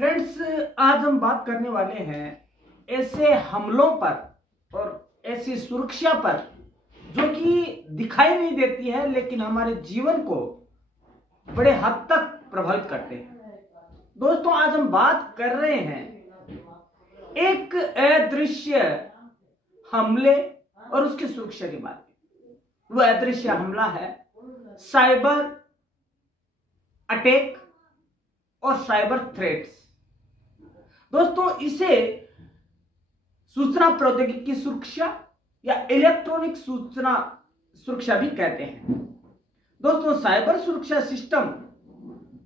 Friends, आज हम बात करने वाले हैं ऐसे हमलों पर और ऐसी सुरक्षा पर जो कि दिखाई नहीं देती है लेकिन हमारे जीवन को बड़े हद तक प्रभावित करते हैं। दोस्तों, आज हम बात कर रहे हैं एक अदृश्य हमले और उसकी सुरक्षा के बारे में। वो अदृश्य हमला है साइबर अटैक और साइबर थ्रेट्स। दोस्तों, इसे सूचना प्रौद्योगिकी सुरक्षा या इलेक्ट्रॉनिक सूचना सुरक्षा भी कहते हैं। दोस्तों, साइबर सुरक्षा सिस्टम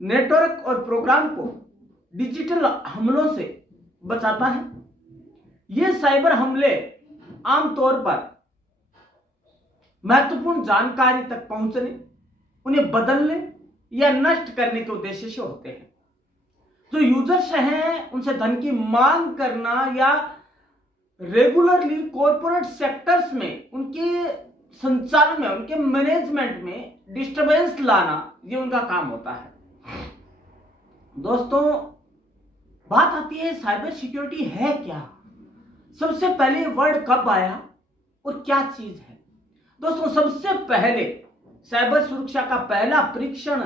नेटवर्क और प्रोग्राम को डिजिटल हमलों से बचाता है। ये साइबर हमले आमतौर पर महत्वपूर्ण जानकारी तक पहुंचने, उन्हें बदलने या नष्ट करने के उद्देश्य से होते हैं। जो यूजर्स हैं उनसे धन की मांग करना या रेगुलरली कॉर्पोरेट सेक्टर्स में उनके संचालन में, उनके मैनेजमेंट में डिस्टरबेंस लाना, ये उनका काम होता है। दोस्तों, बात आती है साइबर सिक्योरिटी है क्या। सबसे पहले वर्ड कब आया और क्या चीज है। दोस्तों, सबसे पहले साइबर सुरक्षा का पहला परीक्षण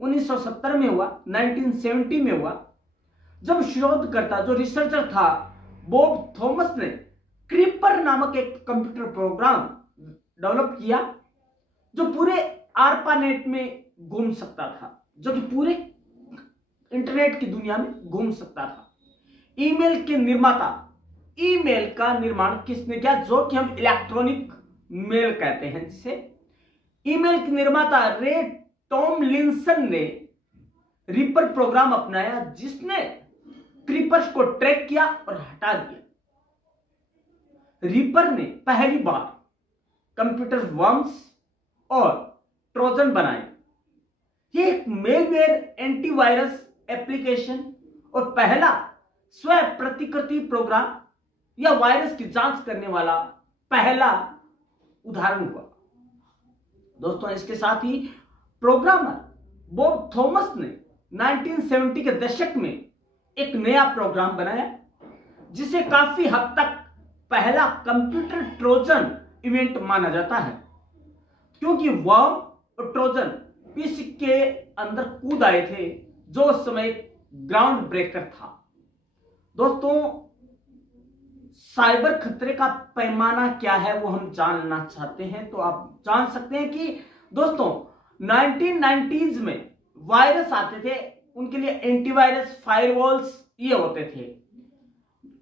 1970 में हुआ, 1970 में हुआ, जब शोधकर्ता जो रिसर्चर था बॉब थॉमस ने क्रीपर नामक एक कंप्यूटर प्रोग्राम डेवलप किया जो पूरे आरपानेट में घूम सकता था, जो कि पूरे इंटरनेट की दुनिया में घूम सकता था। ईमेल के निर्माता, ईमेल का निर्माण किसने किया, जो कि हम इलेक्ट्रॉनिक मेल कहते हैं जिसे। ईमेल के निर्माता रे टॉमलिंसन ने रीपर प्रोग्राम अपनाया जिसने क्रीपर्स को ट्रैक किया और हटा दिया। रीपर ने पहली बार कंप्यूटर वर्म्स और ट्रोजन बनाए। यह एक मेलवेयर एंटीवायरस एप्लीकेशन और पहला स्व प्रतिकृति प्रोग्राम या वायरस की जांच करने वाला पहला उदाहरण हुआ। दोस्तों, इसके साथ ही प्रोग्रामर बॉब थॉमस ने 1970 के दशक में एक नया प्रोग्राम बनाया जिसे काफी हद तक पहला कंप्यूटर ट्रोजन इवेंट माना जाता है, क्योंकि वर्म और ट्रोजन पीसी के अंदर कूद आए थे, जो उस समय ग्राउंड ब्रेकर था। दोस्तों, साइबर खतरे का पैमाना क्या है वो हम जानना चाहते हैं तो आप जान सकते हैं कि दोस्तों 1990s में वायरस आते थे, उनके लिए एंटीवायरस फायरवॉल्स ये होते थे।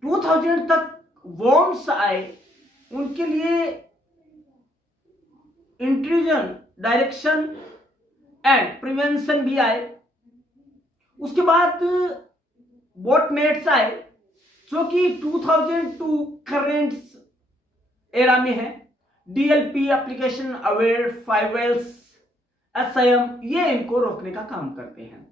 2000 तक वॉर्म्स आए, उनके लिए इंट्रूजन डायरेक्शन एंड प्रिवेंशन भी आए। उसके बाद बॉटनेट्स आए जो कि 2002 करेंट एरा में है। DLP application aware firewalls, SIM, ये इनको रोकने का काम करते हैं।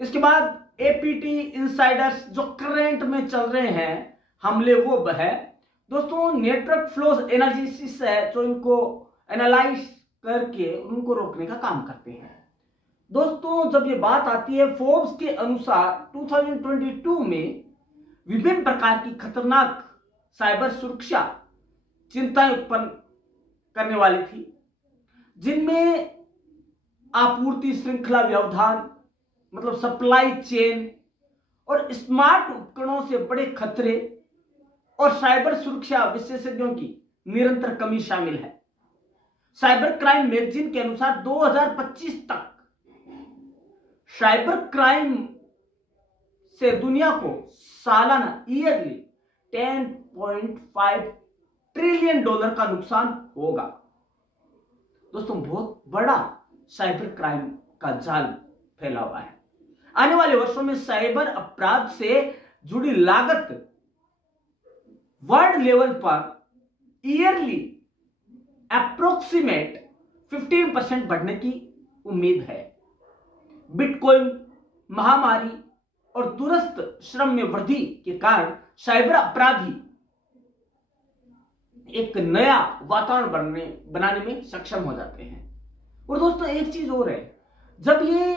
इसके बाद एपीटी इनसाइडर्स जो करंट में चल रहे हैं हमले, वो है दोस्तों नेटवर्क फ्लोज एनालिसिस है जो इनको एनालाइज करके उनको रोकने का काम करते हैं। दोस्तों, जब ये बात आती है फोर्ब्स के अनुसार 2022 में विभिन्न प्रकार की खतरनाक साइबर सुरक्षा चिंताएं उत्पन्न करने वाली थी, जिनमें आपूर्ति श्रृंखला व्यवधान मतलब सप्लाई चेन और स्मार्ट उपकरणों से बड़े खतरे और साइबर सुरक्षा विशेषज्ञों की निरंतर कमी शामिल है। साइबर क्राइम मैगजीन के अनुसार 2025 तक साइबर क्राइम से दुनिया को सालाना ईयरली $10.5 ट्रिलियन का नुकसान होगा। दोस्तों, बहुत बड़ा साइबर क्राइम का जाल फैला हुआ है। आने वाले वर्षों में साइबर अपराध से जुड़ी लागत वर्ल्ड लेवल पर ईयरली अप्रोक्सीमेट 15% बढ़ने की उम्मीद है। बिटकॉइन महामारी और दूरस्थ श्रम में वृद्धि के कारण साइबर अपराधी एक नया वातावरण बनाने में सक्षम हो जाते हैं। और दोस्तों, एक चीज और है, जब ये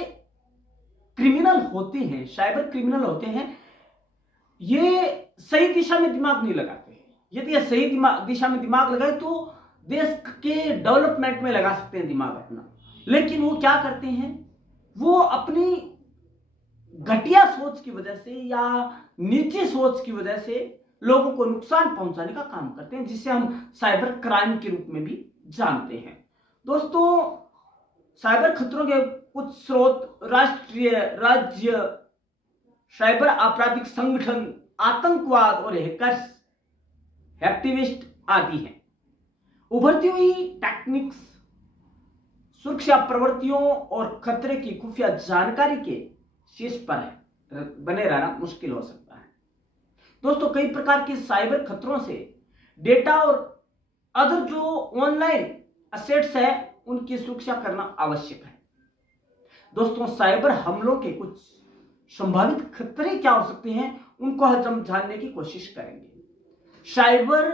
क्रिमिनल होते हैं, साइबर क्रिमिनल होते हैं, ये सही दिशा में दिमाग नहीं लगाते हैं। यदि ये सही दिशा में दिमाग लगाए तो देश के डेवलपमेंट में लगा सकते हैं दिमाग अपना, लेकिन वो क्या करते हैं, वो अपनी घटिया सोच की वजह से या नीची सोच की वजह से लोगों को नुकसान पहुंचाने का काम करते हैं, जिसे हम साइबर क्राइम के रूप में भी जानते हैं। दोस्तों, साइबर खतरों के कुछ स्रोत राष्ट्रीय, राज्य, साइबर आपराधिक संगठन, आतंकवाद और हैकर्स, एक्टिविस्ट आदि हैं। उभरती हुई टेक्निक्स, सुरक्षा प्रवृत्तियों और खतरे की खुफिया जानकारी के शीर्ष पर बने रहना मुश्किल हो सकता है। दोस्तों, कई प्रकार के साइबर खतरों से डेटा और अदर जो ऑनलाइन एसेट्स है उनकी सुरक्षा करना आवश्यक है। दोस्तों, साइबर हमलों के कुछ संभावित खतरे क्या हो सकते हैं उनको हम जानने की कोशिश करेंगे। साइबर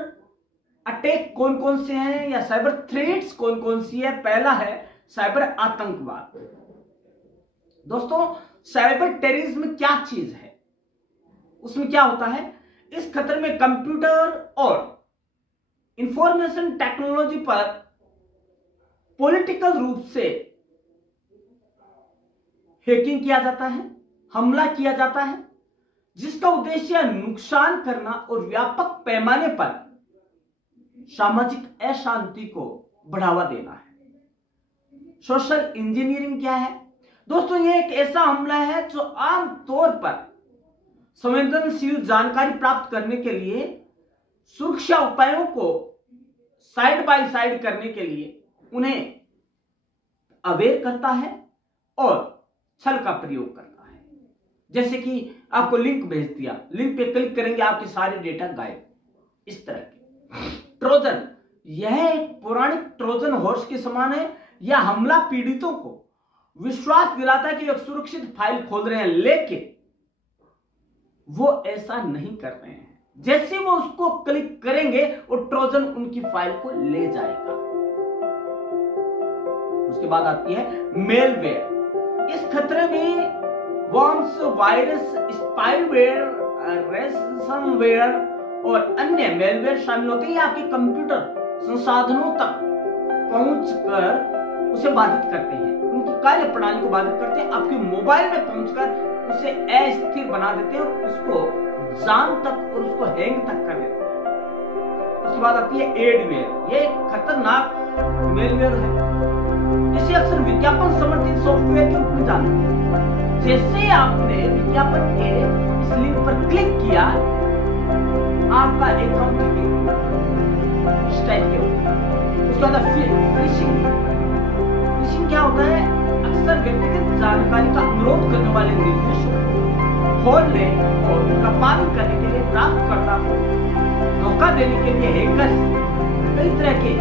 अटैक कौन कौन से हैं या साइबर थ्रेट्स कौन कौन सी है। पहला है साइबर आतंकवाद। दोस्तों, साइबर टेररिज्म क्या चीज है, उसमें क्या होता है, इस खतरे में कंप्यूटर और इंफॉर्मेशन टेक्नोलॉजी पर पॉलिटिकल रूप से हैकिंग किया जाता है, हमला किया जाता है, जिसका उद्देश्य नुकसान करना और व्यापक पैमाने पर सामाजिक अशांति को बढ़ावा देना है। सोशल इंजीनियरिंग क्या है? दोस्तों, यह एक ऐसा हमला है जो आम तौर पर संवेदनशील जानकारी प्राप्त करने के लिए सुरक्षा उपायों को साइड बाय साइड करने के लिए उन्हें अवेयर करता है और छल का प्रयोग करता है। जैसे कि आपको लिंक भेज दिया, लिंक पे क्लिक करेंगे आपके सारे डेटा गायब, इस तरह के। ट्रोजन, यह एक पौराणिक ट्रोजन हॉर्स के समान है। यह हमला पीड़ितों को विश्वास दिलाता है कि वे सुरक्षित फाइल खोल रहे हैं, लेकिन वो ऐसा नहीं कर रहे हैं। जैसे वो उसको क्लिक करेंगे वो ट्रोजन उनकी फाइल को ले जाएगा। उसके बाद आती है मेलवेयर। इस खतरे में वर्म्स, वायरस, स्पाईवेयर, रैंसमवेयर और अन्य मेलवेयर शामिल होते हैं। ये आपके कंप्यूटर संसाधनों तक पहुंचकर उसे बाधित करते हैं, उनकी कार्य प्रणाली को बाधित करते हैं, आपके मोबाइल में पहुंचकर उसे अस्थिर बना देते हैं और उसको जाम तक और उसको हैंग तक कर देते हैं। उसके बाद आती है एडवेयर। यह एक खतरनाक मेलवेयर है, इसे अक्सर विज्ञापन समर्थित सॉफ्टवेयर के रूप में जानते हैं। जैसे आपने विज्ञापन के इस लिंक पर क्लिक किया, आपका अकाउंट स्ट्राइक किया। उसके बाद फिशिंग। फिशिंग क्या होता है? अक्सर व्यक्तिगत जानकारी का अनुरोध करने वाले निर्देशों को खोलने और उनका पालन करने के लिए प्राप्तकर्ता को धोखा देने के लिए हैकर्स कई तरह के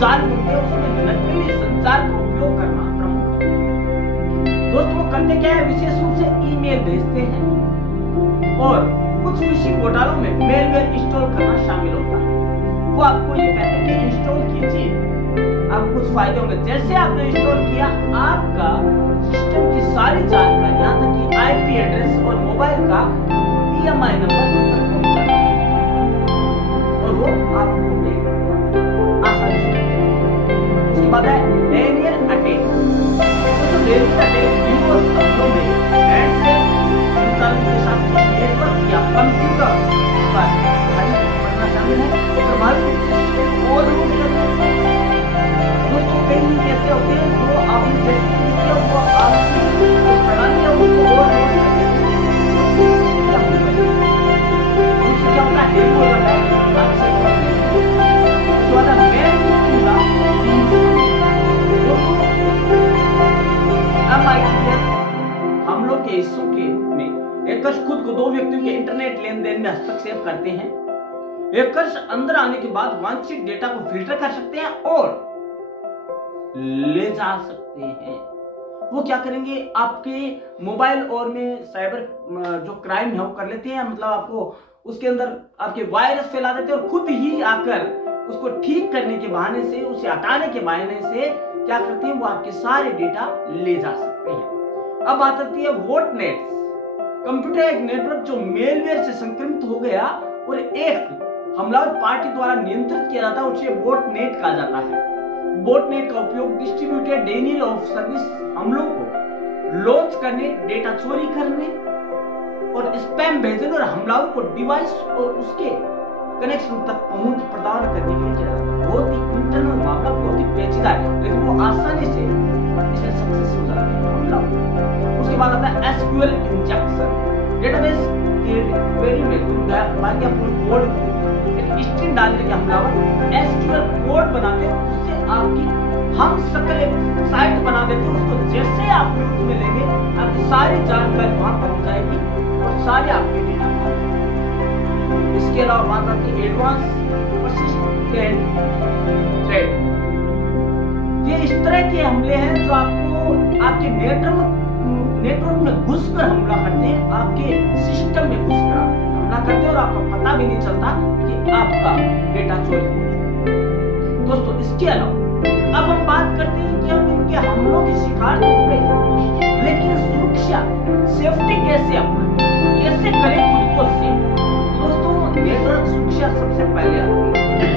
जाल बुनते हैं, उसमें नकली संचार का उपयोग करना प्रमुख है। दोस्तों, करते क्या है, विशेष रूप से ईमेल भेजते हैं और कुछ फिशिंग घोटालों में मेलवेयर इंस्टॉल करना शामिल होता है। वो आपको ये कहते हैं कि इंस्टॉल कीजिए, आपको कुछ फायदे होंगे। जैसे आपने इंस्टॉल किया, आपका सिस्टम की सारी जानकारी, यहाँ तक कि आईपी एड्रेस और मोबाइल का EMI नंबर तक पहुंच जाता है और वो आपको आसानी से। उसके बाद है डेनियल अटैक। तो डेनियल अटैक यूजर्स शब्दों में हैंडसेट संचालन के साथ नेटवर्क या कंप्यूटर पर करना शामिल है। प्रभावित सिस्टम ओवरलोड करना। दोस्तों, कई लिंक ऐसे होते हैं जो आपने जैसे क्लिक किया वो आपकी जो प्रणाली है उसको ओवरलोड कर देते हैं। उससे क्या होता है, हैक हो जाता है आपसे। उसके बाद हमलों के हिस्सों के में हैकर्स खुद को दो व्यक्तियों के इंटरनेट लेन देन में हस्तक्षेप करते हैं। हैकर्स अंदर आने के बाद वांछित डेटा को फिल्टर कर सकते हैं और ले जा सकते हैं। वो क्या करेंगे, आपके मोबाइल और में साइबर जो क्राइम है वो कर लेते हैं, मतलब आपको उसके अंदर आपके वायरस फैला देते हैं और खुद ही आकर उसको ठीक करने के बहाने से, उसे हटाने के बहाने से क्या करते हैं, वो आपके सारे डेटा ले जा सकते हैं। अब बात आती है बॉटनेट्स। कंप्यूटर एक नेटवर्क जो मेलवेयर से संक्रमित हो गया और एक हमलावर पार्टी द्वारा नियंत्रित किया जाता है, उसे बॉटनेट कहा जाता है। बॉटनेट का उपयोग डिस्ट्रीब्यूटेड डेनियल ऑफ सर्विस हमलों को लॉन्च करने, डेटा चोरी करने और स्पैम भेजने और हमलावर को डिवाइस और उसके कनेक्शन तक पहुंच प्रदान करने के लिए किया जाता है। बहुत ही इंटरनल मामला, बहुत ही पेचीदा है, लेकिन वो आसानी से इसमें सक्सेस हो जाता है हमलावर। उसके बाद आता है एसक्यूएल इंजेक्शन। डेटाबेस के क्वेरी में भाग्यपूर्ण कोड एक स्ट्रिंग डालने के हमलावर एसक्यूएल कोड बनाते हैं, उससे आपकी हम सकल एक साइट बना देते हैं। उसको जैसे आप यूज में लेंगे आपकी सारी जानकारी वहां पहुंच जाएगी और सारे आपके डेटा। इसके अलावा बात आती है एडवांस पर्सिस्टेंट थ्रेट। ये इस तरह के हमले हैं जो आपको आपके नेटवर्क में घुसकर हमला करते हैं, आपके सिस्टम में घुसकर हमला करते हैं और आपको पता भी नहीं चलता कि आपका डेटा चोरी हो चुका है। दोस्तों इसके अलावा अब हम बात करते हैं कि हम इनके हमलों के शिकार तो हुए, लेकिन सुरक्षा सेफ्टी कैसे अपनाएं, कैसे करें खुद को सेफ। दोस्तों नेटवर्क सुरक्षा सबसे पहले आती है।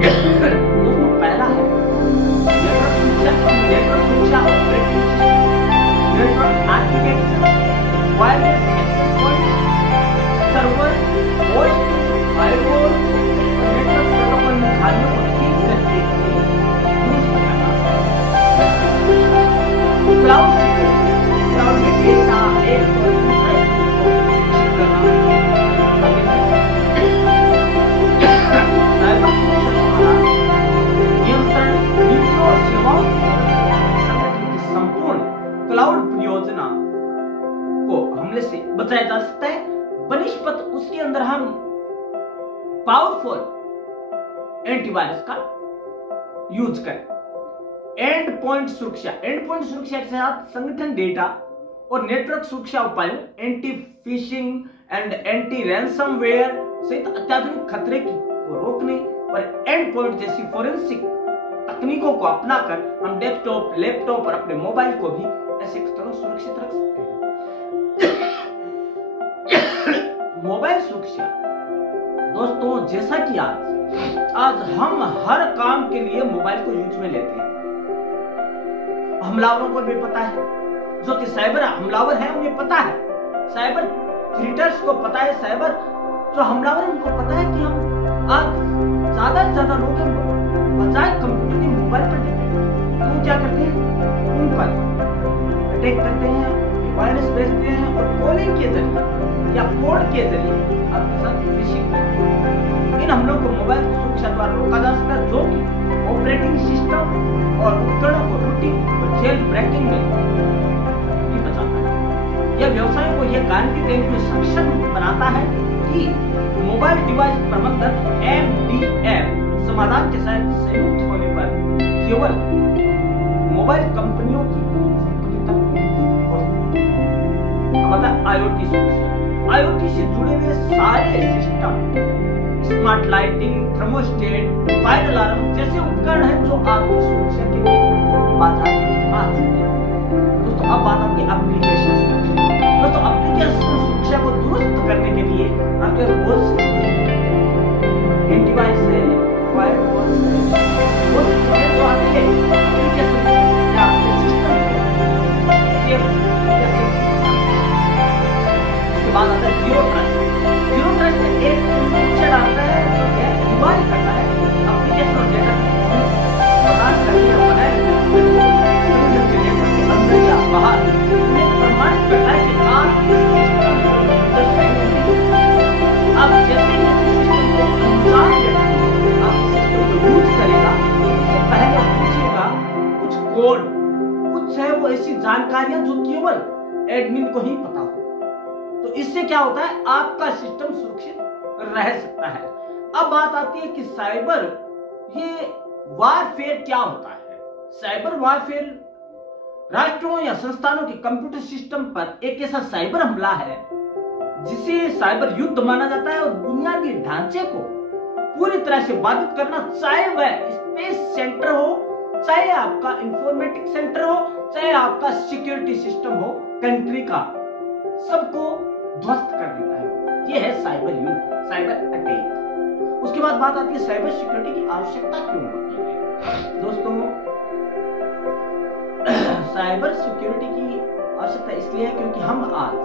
दोस्तों पहला है नेटवर्क सुरक्षा operating system, network architecture, wireless access point, server, host, firewall, network protocol में खामियों को ठीक करके दुरुस्त करना। क्लाउड में डेटा एक और दूसरे को करना। संपूर्ण क्लाउड परियोजना को हमले से बचाया जा सकता है। बनिस्पत उसके अंदर हम पावरफुल एंटीवायरस का यूज करें। एंड पॉइंट सुरक्षा, एंड पॉइंट सुरक्षा के साथ संगठन डेटा और नेटवर्क सुरक्षा उपायों, anti fishing and anti ransomware सहित अत्याधुनिक खतरे को रोकने और एंड पॉइंट जैसी फोरेंसिक तकनीकों को अपनाकर हम डेस्कटॉप, लैपटॉप और अपने मोबाइल को भी ऐसे खतरों से सुरक्षित रख सकते हैं। मोबाइल सुरक्षा दोस्तों, जैसा कि आज हम हर काम के लिए मोबाइल को यूज में लेते हैं। हमलावरों को भी पता है, जो कि साइबर हमलावर हैं उन्हें पता है, साइबर थ्रेटर्स को पता है, साइबर जो हमलावर है उनको पता है कि हम आज ज्यादा से ज्यादा लोग बजाय कंप्यूटर के मोबाइल पर डिपेंड, तो क्या करते हैं उन पर अटैक करते हैं, वायरस भेजते हैं और कॉलिंग के जरिए या कोड के जरिए आपके साथ फिशिंग करते हैं। इन हमलों को मोबाइल सुरक्षा द्वारा रोका जा सकता है, जो कि ऑपरेटिंग सिस्टम और उपकरणों को रूटिंग और जेल ब्रेकिंग में भी बचाता है। यह व्यवसाय को यह गारंटी देने में सक्षम बनाता है कि मोबाइल डिवाइस प्रबंधन MDM समाधान के साथ संयुक्त होने पर केवल मोबाइल कंपनियों की संपत्ति तक हो सकती है। अब आता है IoT सुरक्षा। IoT से जुड़े हुए सारे system, smart lighting, thermostat, fire alarm जैसे उपकरण हैं जो आपकी सुरक्षा के लिए बाजार में आ चुके हैं। दोस्तों अब बात आती है एप्लीकेशन सुरक्षा। दोस्तों एप्लीकेशन सुरक्षा को दुरुस्त करने के लिए आपके पास बहुत सी एंटीवायरस है, फायरवॉल है, वो जो आपके एप्लीकेशन या आपके सिस्टम सेफ या सेफ्टी। उसके बाद आता है जीरो ट्रस्ट। जीरो ट्रस्ट एक फीचर आता है जो है रिवाइव करता है एप्लीकेशन और डेटा प्रदान करने या बनाए संगठन के नेटवर्क के अंदर या बाहर उन्हें प्रमाणित करता है कि आप इस सिस्टम को आप जैसे सिस्टम को अंजाम देते हैं, आप सिस्टम को यूज करेगा उससे पहले पूछेगा कुछ कोड, कुछ है वो ऐसी जानकारियां जो केवल एडमिन को ही पता हो। तो इससे क्या होता है, आपका सिस्टम सुरक्षित रह सकता है। अब बात आती है कि साइबर ये वारफेयर क्या होता है। साइबर वारफेयर राष्ट्रों या संस्थानों के कंप्यूटर सिस्टम पर एक ऐसा साइबर हमला है जिसे साइबर युद्ध माना जाता है और बुनियादी ढांचे को पूरी तरह से बाधित करना, चाहे वह स्पेस सेंटर हो, चाहे आपका इंफॉर्मेटिक सेंटर हो, चाहे आपका सिक्योरिटी सिस्टम हो कंट्री का, सबको ध्वस्त कर देता है। ये है साइबर युग, साइबर अटैक। उसके बाद बात आती है साइबर सिक्योरिटी की आवश्यकता क्यों होती है। दोस्तों, साइबर सिक्योरिटी की आवश्यकता इसलिए है क्योंकि हम आज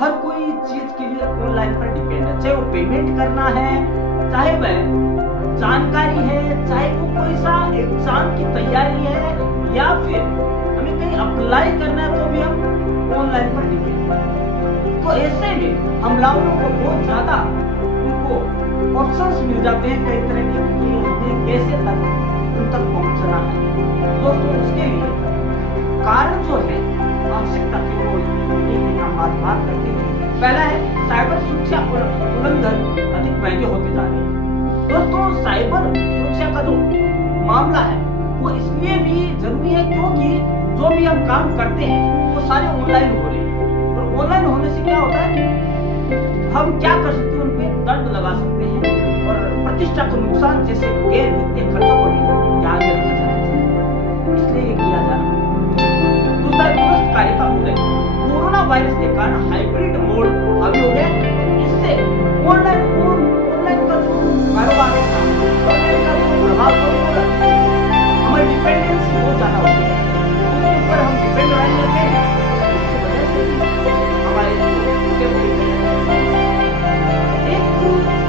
हर कोई चीज के लिए ऑनलाइन पर डिपेंड है। चाहे वो पेमेंट करना है, चाहे वह जानकारी है, चाहे वो कोई सा एग्जाम की तैयारी है, या फिर हमें कहीं अप्लाई करना है तो भी हम ऑनलाइन पर डिपेंड है। तो ऐसे में हमलावरों को बहुत ज्यादा उनको ऑप्शंस मिल जाते हैं कई तरह के कि हमें कैसे उन तक पहुंचना है। दोस्तों, उसके लिए कारण जो है आवश्यकता की वो एक हम बात करते हैं। पहला है साइबर सुरक्षा उल्लंघन अधिक महंगे होते जा रहे हैं। दोस्तों, साइबर सुरक्षा का जो मामला है वो इसलिए भी जरूरी है क्योंकि जो भी हम काम करते हैं वो सारे ऑनलाइन हो रहे हैं, और ऑनलाइन होने से क्या होता है, हम क्या कर सकते हैं, उन पे दंड लगा सकते हैं और प्रतिष्ठा को नुकसान जैसे गैर वित्तीय खर्चों को भी ध्यान में रखा जाना चाहिए, इसलिए ये किया जाना। दूसरा, दुरुस्त कार्य का उदय। कोरोना वायरस के कारण हाइब्रिड मोड हावी हो गया, इससे ऑनलाइन का जो कारोबार था, ऑनलाइन का जो प्रभाव हमारी डिपेंडेंसी बहुत ज्यादा हो गई, उसके ऊपर हम डिपेंड रहने लगे हैं। इसकी वजह से हमारे एक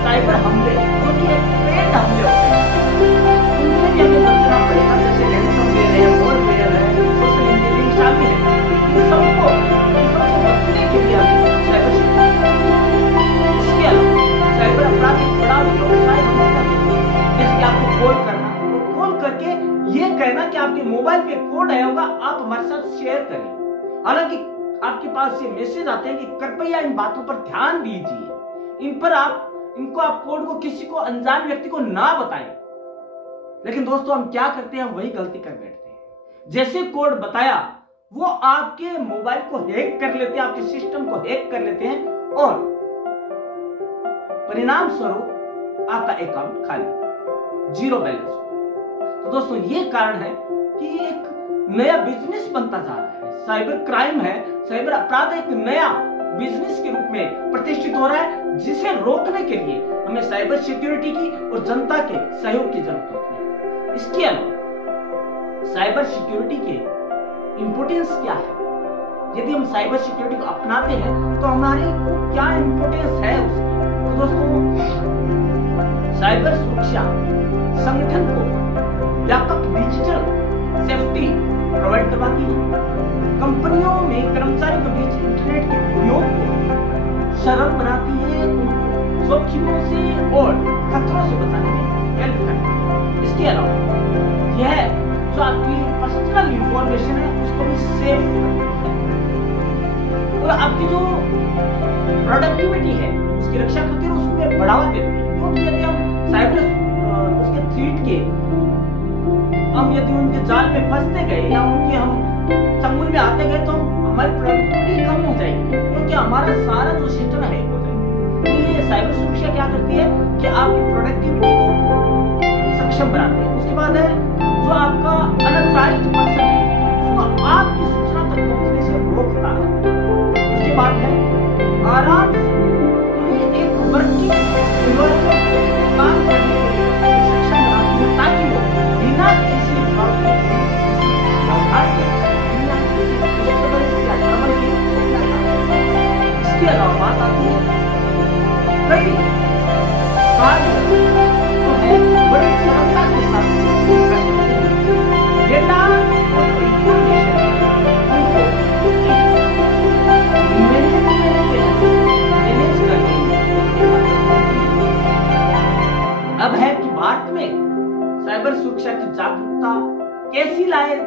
साइबर हमले जो कि एक ट्रेंड हमले होते हैं, उनसे भी हमें बचना पड़ेगा। जैसे रैंसमवेयर है, मॉलवेयर है, सोशल इंजीनियरिंग शामिल है। इन सबको बचने के लिए साइबर इसके अलावा साइबर अपराध एक बड़ा व्यवसाय बन सकता है। जैसे कि आपको कॉल करना, तो कॉल करके ये कहना कि आपके मोबाइल पे कोड आया होगा, आप हमारे साथ शेयर करें। हालांकि आपके पास ये मैसेज आते हैं कि कृपया इन बातों पर ध्यान दीजिए, इन पर आप कोड को किसी को, अनजान व्यक्ति को ना बताएं। लेकिन दोस्तों, हम क्या करते हैं, हम वही गलती कर बैठते हैं। जैसे कोड बताया वो आपके मोबाइल को हैक कर लेते हैं, आपके सिस्टम को हैक कर लेते हैं, और परिणाम स्वरूप आपका अकाउंट खाली, जीरो बैलेंस। तो दोस्तों, ये कारण है कि एक नया बिजनेस बनता जा रहा है। साइबर क्राइम है, साइबर अपराध एक नया बिजनेस के रूप में प्रतिष्ठित हो रहा है, जिसे रोकने के लिए हमें साइबर सिक्योरिटी की और जनता के सहयोग की जरूरत होती है। इसके अलावा साइबर सिक्योरिटी के इंपोर्टेंस क्या है, यदि हम साइबर सिक्योरिटी को अपनाते हैं तो हमारी क्या इंपोर्टेंस है उसकी। तो दोस्तों, साइबर सुरक्षा संगठन को व्यापक डिजिटल सेफ्टी प्रोवाइड करवाती है। कंपनियों में कर्मचारियों के बीच इंटरनेट के उपयोग को सरल बनाती है, उनको जोखिमों से और खतरों से बचाने में हेल्प करती है। इसके अलावा यह जो आपकी पर्सनल इंफॉर्मेशन है उसको भी सेव करती है, और आपकी जो प्रोडक्टिविटी है उसकी रक्षा करती है, उसमें बढ़ावा देती है। क्योंकि यदि हम साइबर उसके थ्रेट के हम यदि उनके जाल में फंसते गए या उनके हम चंगुल में आते गए तो हमारी प्रोडक्टिविटी कम हो जाएगी, क्योंकि हमारा सारा जो सिस्टम है हो जाएगा। तो ये साइबर सुरक्षा क्या करती है कि आपकी प्रोडक्टिविटी को सक्षम बनाती है। उसके बाद है जो आपका अनऑथराइज्ड पर्सन है उसको आपकी सूचना तक पहुंचने से रोकता है। उसके बाद है आराम से उन्हें एक वर्किंग एनवायरनमेंट में काम करने के लिए सक्षम बनाती है, ताकि वो बिना किसी इसके अलावा बात आती है कई कार्य जो है बड़ी सरलता के साथ डेटा और इंफॉर्मेशन मैनेज करने अब है कि भारत में साइबर सुरक्षा की जागरूकता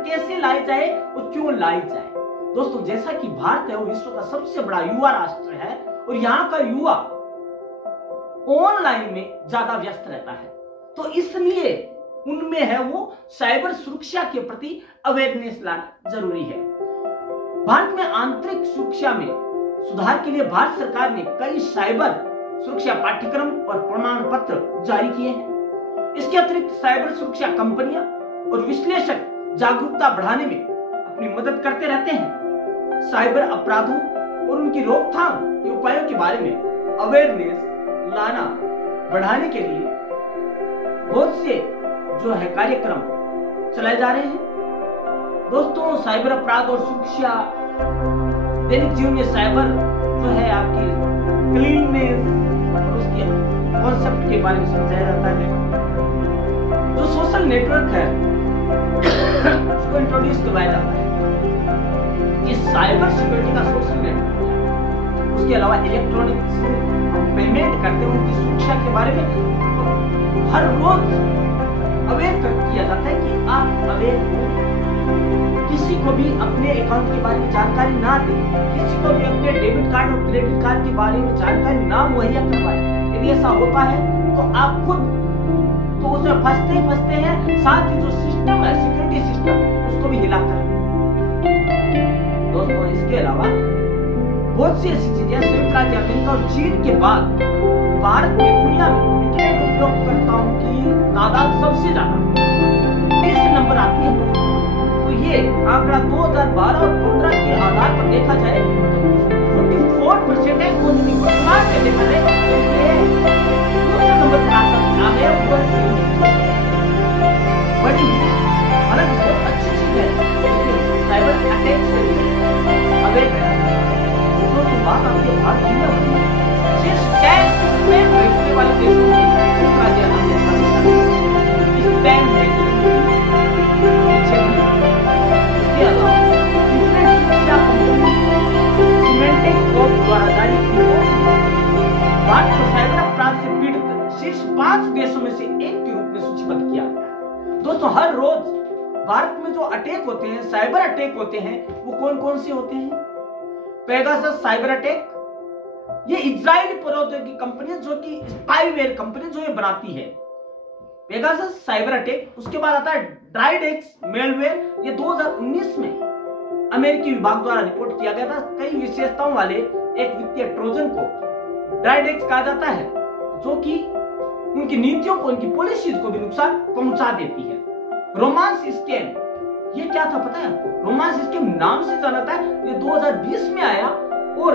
कैसे लाई जाए और क्यों लाई जाए। दोस्तों, जैसा कि भारत है वो विश्व का सबसे बड़ा युवा राष्ट्र है, और यहाँ का युवा ऑनलाइन में ज्यादा व्यस्त रहता है, तो इसलिए उनमें है वो साइबर सुरक्षा के प्रति अवेयरनेस लाना जरूरी है। भारत में आंतरिक सुरक्षा में सुधार के लिए भारत सरकार ने कई साइबर सुरक्षा पाठ्यक्रम और प्रमाण पत्र जारी किए हैं। इसके अतिरिक्त साइबर सुरक्षा कंपनियां और विश्लेषक जागरूकता बढ़ाने में अपनी मदद करते रहते हैं। साइबर अपराधों और उनकी रोकथाम के उपायों के बारे में अवेयरनेस लाना बढ़ाने के लिए बहुत से जो है कार्यक्रम चलाए जा रहे हैं। दोस्तों, साइबर अपराध और सुरक्षा दैनिक जीवन में साइबर जो है आपकी क्लीननेस और उसके कॉन्सेप्ट के बारे में समझाया जाता है। जो सोशल नेटवर्क है उसको इंट्रोड्यूस करवाया जाता है। ये साइबर सिक्योरिटी का सोशल नेटवर्क है। उसके अलावा इलेक्ट्रॉनिक पेमेंट करते हैं उनकी सुरक्षा के बारे में हर रोज अवेयर किया जाता है कि आप अवेयर हो। किसी को भी अपने अकाउंट के बारे में जानकारी ना दें, किसी को भी अपने डेबिट कार्ड और क्रेडिट कार्ड के बारे में जानकारी ना मुहैया करवाएं। यदि ऐसा होता है तो आप खुद तो उसमें फंसते हैं, साथ ही जो सिस्टम है सिक्योरिटी सिस्टम उसको भी हिलाकर। दोस्तों, इसके अलावा बहुत सी ऐसी चीजें संयुक्त राज्य अमेरिका और चीन के बाद भारत में दुनिया में इंटरनेट उपयोगकर्ताओं की तादाद सबसे ज्यादा 30 नंबर आती है। तो ये आंकड़ा 2012 और 15 के आधार पर देखा जाए तो 44% है। वो यदि वर्तमान में देखा जाए तो ये दूसरे नंबर पर आ गया। बड़ी हालांकि बहुत अच्छी चीज है साइबर अटैक से अवेयर रहना। दोस्तों, बात आती है भारत दुनिया भर में शीर्ष 10 स्पैम भेजने वाले देशों में इसके अलावा इंटरनेट सुरक्षा कंपनी सिमेंटिक कोप द्वारा जारी की भारत को साइबर अपराध से पीड़ित शीर्ष 5 देशों में से एक के रूप में सूचीबद्ध किया गया। दोस्तों, हर रोज भारत में जो अटैक होते हैं, साइबर अटैक होते हैं, वो कौन कौन से होते हैं? पेगासस साइबर अटैक, ये इजरायली प्रौद्योगिकी कंपनी जो कि स्पाईवेयर कंपनी जो ये बनाती है, पेगासस साइबर अटैक। उसके बाद आता है ड्राइडेक्स मेलवेयर, ये 2019 में अमेरिकी विभाग द्वारा रिपोर्ट किया गया था। कई विशेषताओं वाले एक वित्तीय ट्रोजन को ड्राइडेक्स कहा जाता है, जो कि उनकी नीतियों को, उनकी पॉलिसीज को भी नुकसान पहुंचा देती है। रोमांस स्कैम, ये क्या था पता है आपको? रोमांस स्कैम नाम से जाना था। ये 2020 में आया और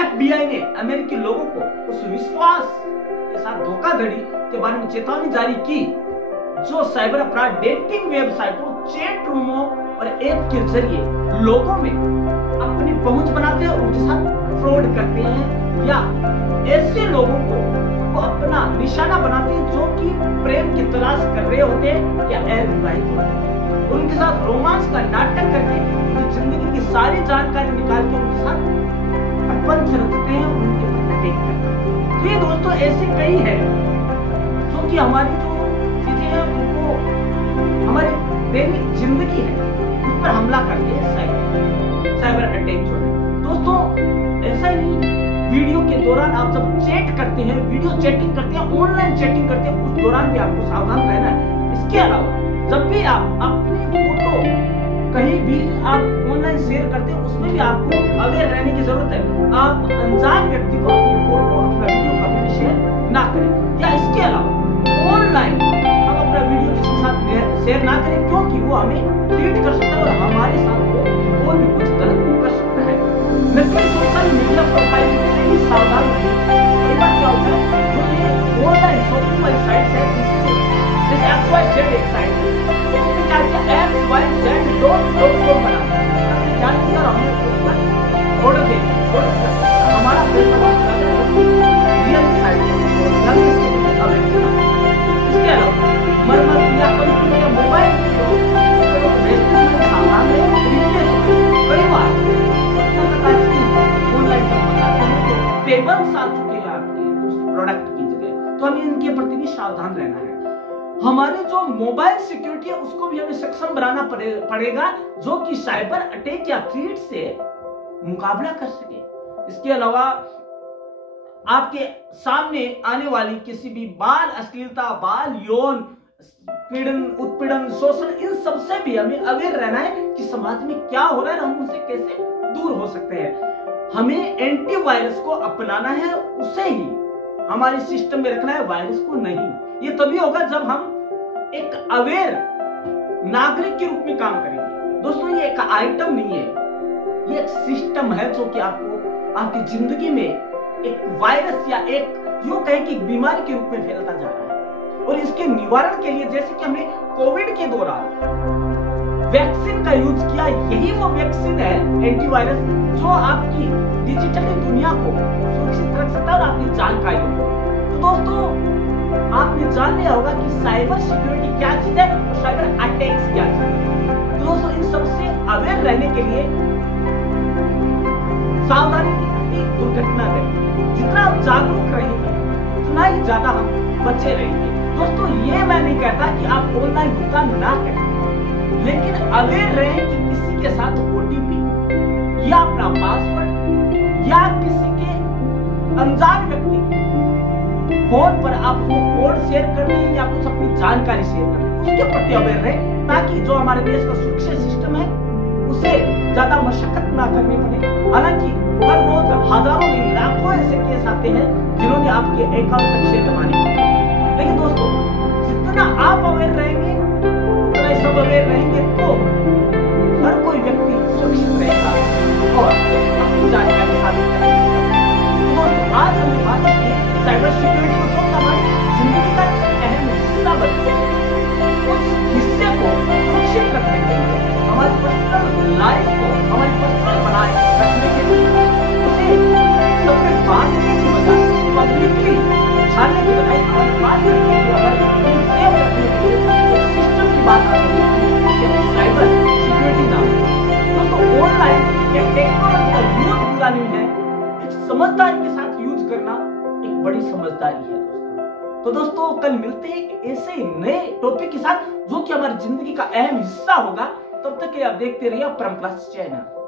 FBI ने अमेरिकी लोगों को उस विश्वास के साथ धोखाधड़ी के बारे में चेतावनी जारी की जो साइबर अपराध डेटिंग वेबसाइटों, चैट रूमों और ऐप के जरिए लोगों में अपनी पहुंच बनाते हैं और उनके साथ फ्रॉड करते हैं, या ऐसे लोगों को वो अपना निशाना बनाते हैं जो कि प्रेम की तलाश कर रहे होते हैं या अविवाहित होते हैं। उनके साथ रोमांस का नाटक करके उनकी जिंदगी की सारी जानकारी निकाल के उनके साथ प्रपंच रचते हैं, उनके ऊपर अटैक करते हैं। तो ये दोस्तों ऐसे कई है जो कि हमारी जो चीजें हैं उनको, हमारी दैनिक जिंदगी है उस पर हमला करते हैं साइबर अटैक जो है। दोस्तों, ऐसा ही नहीं, वीडियो के दौरान आप जब चैट करते हैं, वीडियो चैटिंग करते हैं, ऑनलाइन चैटिंग करते हैं, उस दौरान भी आपको सावधान रहना है। इसके अलावा जब भी आप अपनी फोटो कहीं भी आप ऑनलाइन शेयर करते हैं, उसमें भी आपको अवेयर रहने की जरूरत है। आप अनजान व्यक्ति को अपनी फोटो, अपना वीडियो कभी भी शेयर ना करें। या इसके अलावा ऑनलाइन हम अपना वीडियो किसी के साथ शेयर ना करें, क्योंकि वो हमें ट्रीट कर सकता है और हमारे साथ वो और भी कुछ गलत कर सकता है। नकली सोशल मीडिया प्रोफाइल से ही सावधान रहिए। कई बार क्या होता है, जो ये ऑनलाइन शॉपिंग वाली साइट है, जैसे XYZ एक साइट है, उसमें क्या किया, XYZ.com बना, ताकि जानकर हमने उस पर ऑर्डर दे दिया, हमारा पैसा वापस रियल साइट इसके अलावा मरम्मत या कंपनी या मोबाइल सावधान रहे। कई बार ऑनलाइन पेबल्स आ चुके हैं आपके प्रोडक्ट की जगह, तो हमें इनके प्रति भी सावधान रहना है। हमारे जो मोबाइल सिक्योरिटी है उसको भी हमें सक्षम बनाना पड़ेगा, जो कि साइबर अटैक या थ्रेट से मुकाबला कर सके। इसके अलावा आपके सामने आने वाली किसी भी बाल अश्लीलता, बाल यौन पीड़न, उत्पीड़न, शोषण, इन सब से भी हमें अवेयर रहना है कि समाज में क्या हो रहा है, हम उनसे कैसे दूर हो सकते हैं। हमें एंटीवायरस को अपनाना है, उसे ही हमारे सिस्टम में रखना है, वायरस को नहीं। ये तभी होगा जब हम एक अवेयर नागरिक के रूप में काम करेंगे। दोस्तों ये एक आइटम नहीं है, ये एक सिस्टम है जो कि आपको आपकी जिंदगी में एक वायरस या एक यूं कहें कि बीमारी के रूप में फैलता जा रहा है। और इसके निवारण के लिए जैसे कि हमने कोविड के दौरान वैक्सीन का यूज किया, यही वो वैक्सीन है एंटीवायरस जो आपकी डिजिटली दुनिया को सुरक्षित रख सकता है और आपकी जानकारी को। तो दोस्तों आपने जान लिया होगा कि साइबर सिक्योरिटी क्या चीज है और साइबर अटैक्स क्या चीज है। तो दोस्तों इन सबसे अवेयर रहने के लिए सावधानी की दुर्घटना है। जितना आप जागरूक रहेंगे उतना ही ज्यादा हम बचे रहेंगे। दोस्तों ये मैं नहीं कहता कि आप ऑनलाइन भुगतान ना करें, लेकिन अवेयर रहें कि किसी के साथ ओटीपी या अपना पासवर्ड या किसी के अनजान व्यक्ति फोन पर आप वो कोड शेयर कर दें या कुछ अपनी जानकारी शेयर कर दें, उसके प्रति अवेयर रहें ताकि जो हमारे देश का सुरक्षा सिस्टम है उसे ज्यादा मशक्कत ना करनी पड़े। हालांकि हर रोज हजारों नहीं लाखों ऐसे केस आते हैं जिन्होंने आपके अकाउंट तक शेयर करवाने की, लेकिन दोस्तों जितना आप अवेयर रहेंगे उतना सब अवेयर रहेंगे तो हर कोई व्यक्ति सुरक्षित रहेगा और अपनी जानकारी साझा करेगा। तो दोस्तों आज हमने बात की साइबर सिक्योरिटी को जो हमारी जिंदगी का अहम हिस्सा बनती है, उस हिस्से को सुरक्षित रखने के लिए हमारी पर्सनल लाइफ को हमारी पर्सनल बनाए रखने के लिए उसे सबके बांटने की बजाय पब्लिकली छानने की बजाय हमारे पास रखने की अगर सेफ रखने के लिए सिस्टम की बात आती है साइबर सिक्योरिटी नाम। दोस्तों ऑनलाइन एक टेक्नोलॉजी का यूज पूरा नहीं है, एक समझदारी के साथ यूज करना एक बड़ी समझदारी है दोस्तों। तो दोस्तों कल मिलते हैं एक ऐसे नए टॉपिक के साथ जो कि हमारी जिंदगी का अहम हिस्सा होगा। तब तक के आप देखते रहिए परम प्लस चैनल।